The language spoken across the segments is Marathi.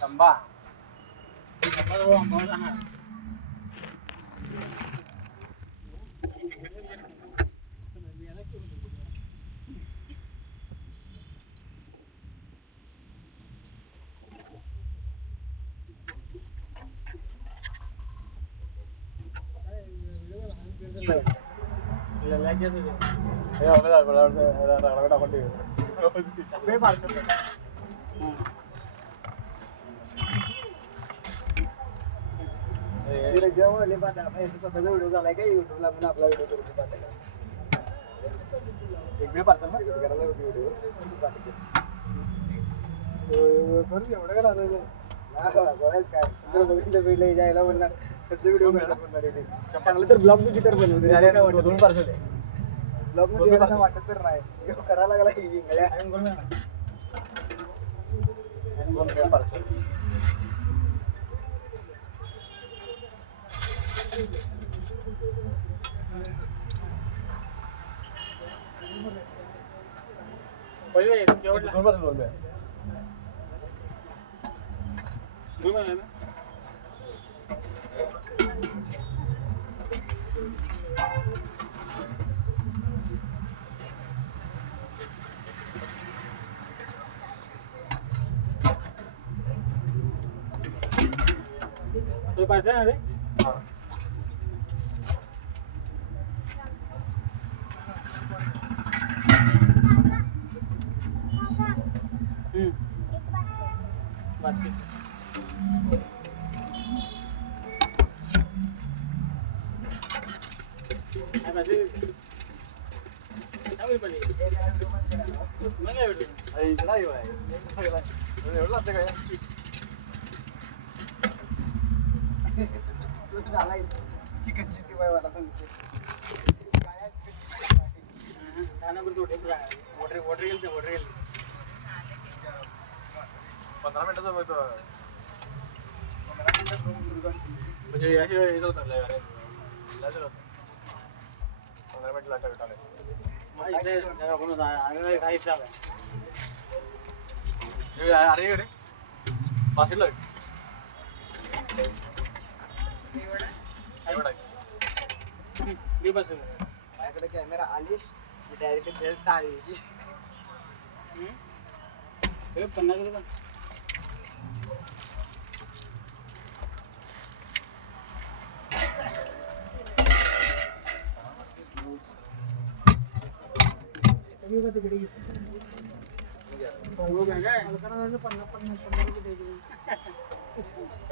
शंभा स्वतःचा व्हिडिओ झालाय का युट्यूबला आपण आपला व्हिडिओ करू वेगळे पार्सल ना करायला व्हिडिओ एवढं काय लागायचं काय बघितलं जायला म्हणणार कसले व्हिडिओ चांगलं तर ब्लॉग मध्ये तर बनवतो दोन पार्सल आहे ब्लॉग मध्ये वाटत तर नाही करायला लागला इंगळ्या पार्सल पहिले दोन पार्सल बोलतोय दोन आहे ना तो पास है रे हां बास्केट आहे काय पण मला भेटली आई नाही बाय एवढं लागतं काय झालाय चिकन चिट्टी बाय वाला पण खाना पण तो ठीक आहे वॉटर गेल 15 मिनिटाचा होतो 15 मिनिटात म्हणजे याशी येत होतं लाईव्ह अरे लाईव्ह होतं 15 मिनिट लाटा भेटाले माहिती आहे कोण आगे काही चालू आहे अरे अरे बाकी लोक माझ्याकडे कॅमेरा आलीश डायरेक्ट बेल्ट आली 50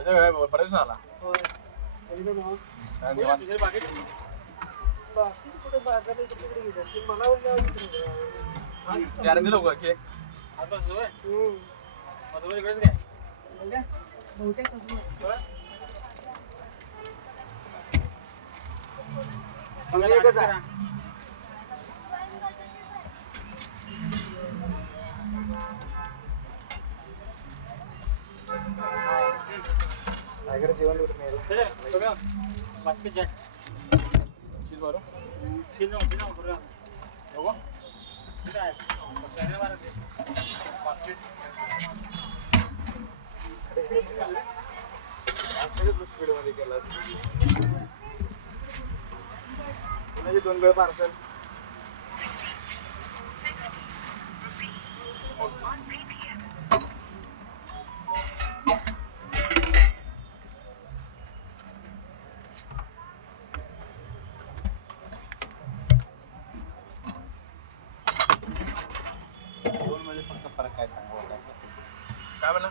रुपये परदेश आला लोक जेवण बास्केट जॅट चीज बरो चीज बरो हो काय बास्केट स्पीड मध्ये केला म्हणजे 2 वेळ पार्सल दोन मध्ये फक्त फरक काय सांगू काय म्हणा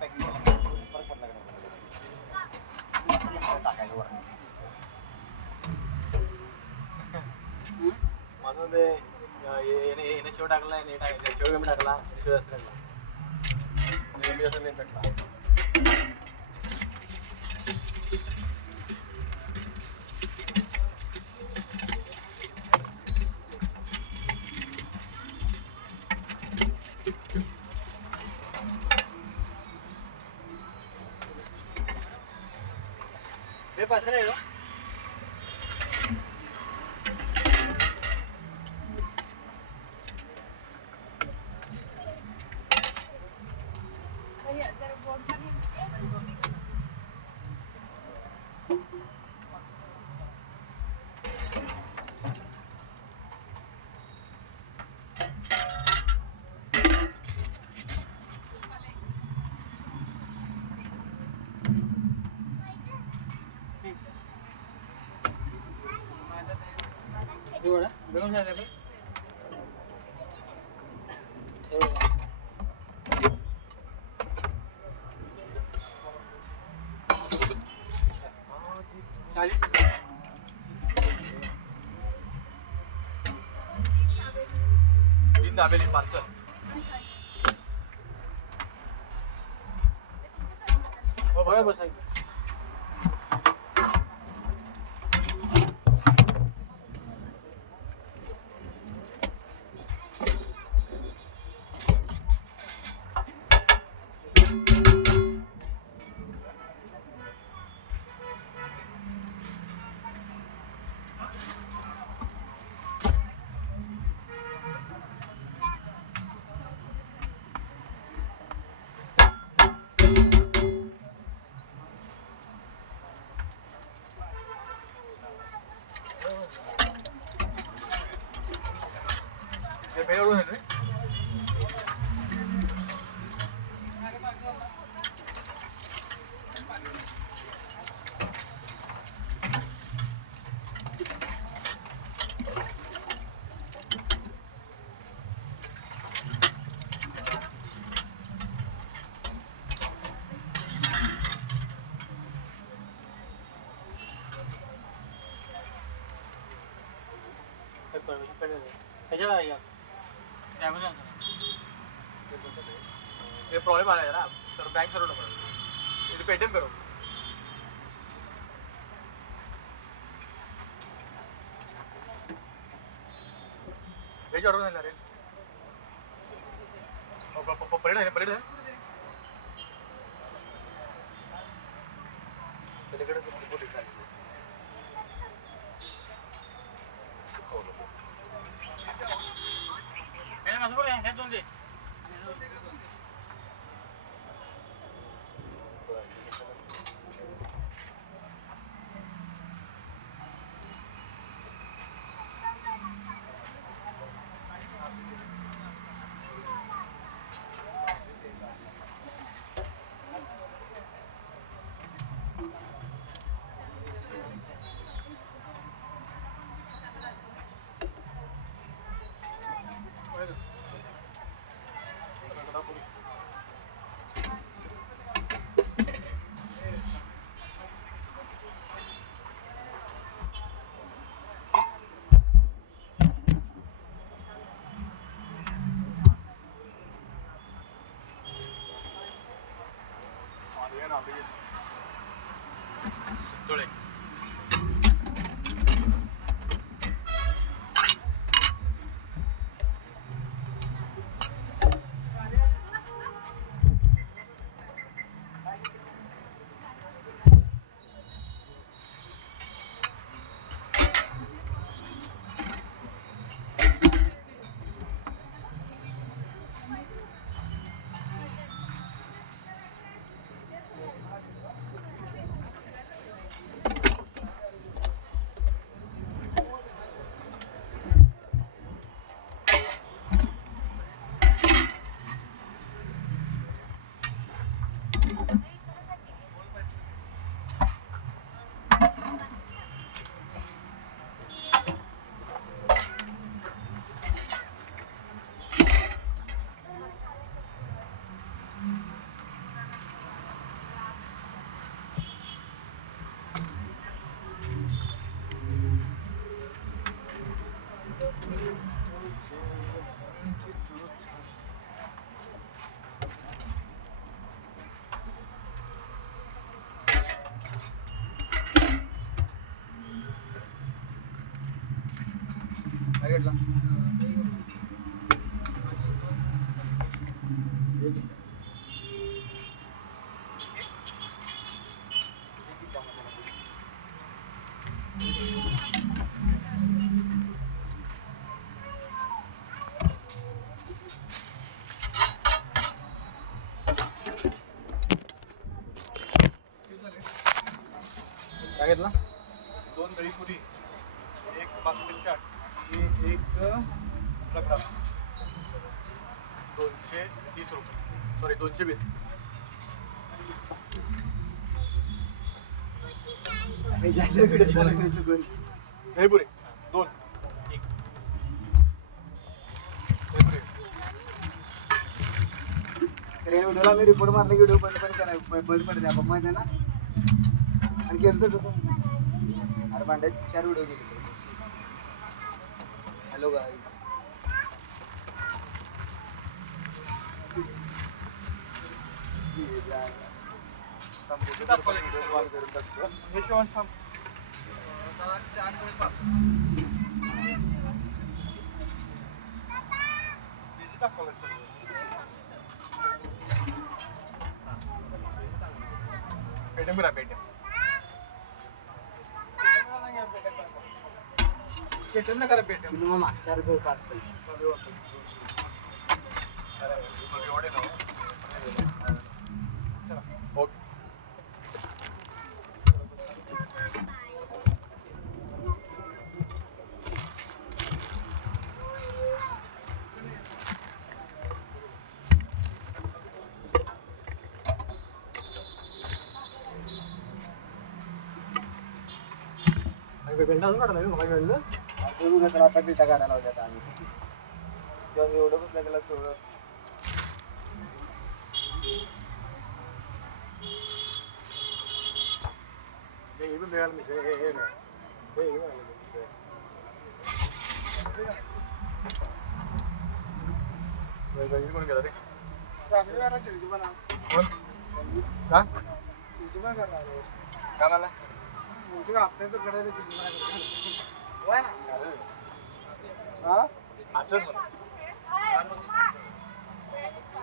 पॅकिंग केलं येणे शिव टाकला शिव गेम टाकला शिव टाकला असं भेटला हे पास नाही एवढा दोन झाले पण तीन दाबेली पार्सल हो बसाय ये पेड़ है ये प्रॉब्लम आ रहा है ना सर बैंक करो ना ये पेटीएम करो वेज ऑर्डर नाही रे परेड आहे पलीकडे सुट्टी पोटी चालली masuk boleh, head on deh. Boleh. घेतला काय घेतला 2 दहीपुरी, 1 बास्केट चाट आणि 1 रगडा. 230 रुपये सॉरी 220. दहीपुरी 2 दहीपुरी. व्हिडिओला मी रिपोर्ट मारला की व्हिडिओ बंद पण करायला बंद पडते आपण माहिती आहे ना. आणि केलं तर कसं अरे भांड्यात 4 व्हिडिओ गेले. Hello guys. हे शिवाज थांब. बिझी दाखवलं सर्व. पेटीएम करा पेटीएम. पेटीएम ना करा पेटीएम. तुम्ही मामा 4 रुपये पार्सल. चला. ओके. आता पिठा काढायला होत्या आम्ही तेव्हा मी एवढं बसलं त्याला सगळं कोण गेला रे कोण का काय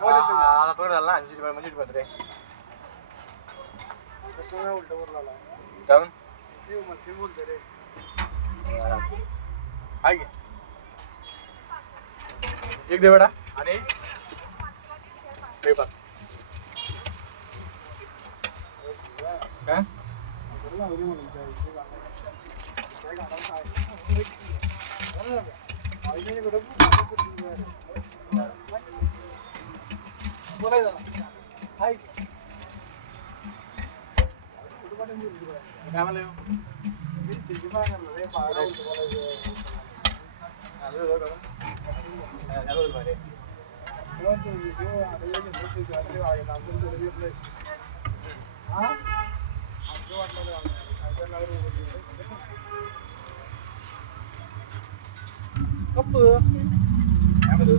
मला आता थोडं झालं ना 80 रुपये 25 रुपये रे उलट वर लावला कारण मस्ती बोलते रे आहे की एक देवडा आणि पेपर काय बोलायचं काय म्हणलं कप काय म्हणतो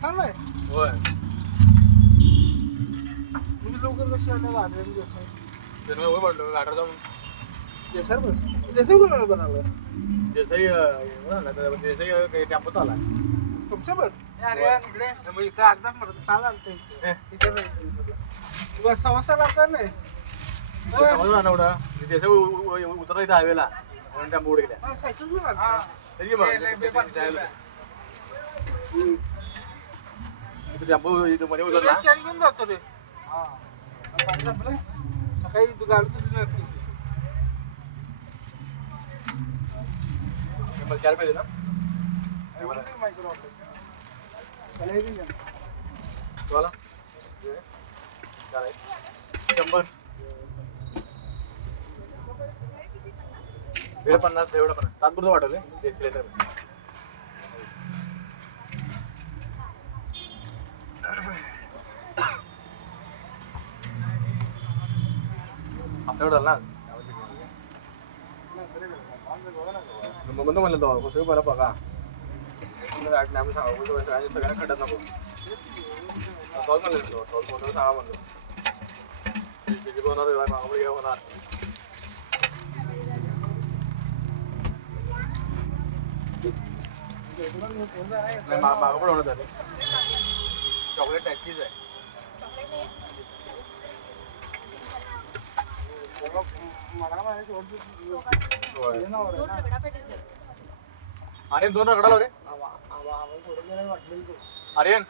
चांगलाय होय म्हणजे लवकर कशी आले त्यांना होय पडलो गाडर जाऊन देसाई कोणाला बनवलं देसाई टॅम्पोत आला तुमच्यावर अरे इकडे इथं अर्धा मरत साल आलत सव्वा लागतात नाही देसाई उतरला इथं हायवेला म्हणून टॅम्पो उडे गेल्या सायकल घेऊन टॅम्पो इथं मध्ये उतरला घेऊन जातो रे सकाळी गाडी तुझी नसली मला 4 पाहिजे ना तुम्हाला 100 वेळ 50 एवढं 50 तात्पुरतं वाटवलं ते सिलेंडर आपल्याकडे झालं ना म्हणतो म्हणलं तो तुम्ही मला बघा आम्ही सांगा सगळ्यांना खड्ड्यात नको टॉल म्हणलं टॉल फोटो सांगा म्हणलो होणार मागवडी होणार नाही मागं पण होणार झाले चॉकलेट आहे चीज आहे होय. आर्यन 2 रगडाला रे आर्यन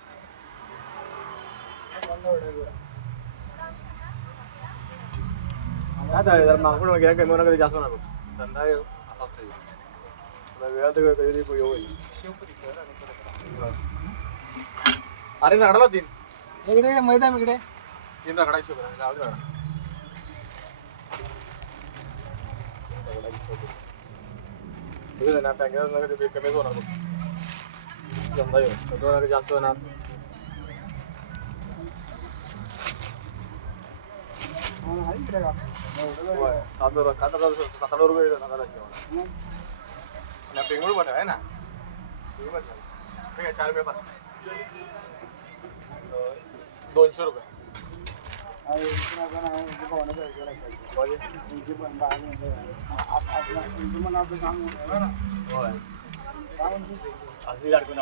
काय जर मागून वगैरे कमी होणार कधी जास्त होणार धंदा असा असतो वेळात कधी होईल अरे रगडाला 3 इकडे मैदान इकडे 3 रगडायची रगडा ना पॅकेज कमीच होणार बघ धंदा येईल कधी जास्त होणार बेंगळूर मध्ये आहे ना 4 रुपये 200 रुपये असली गाडकून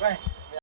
काय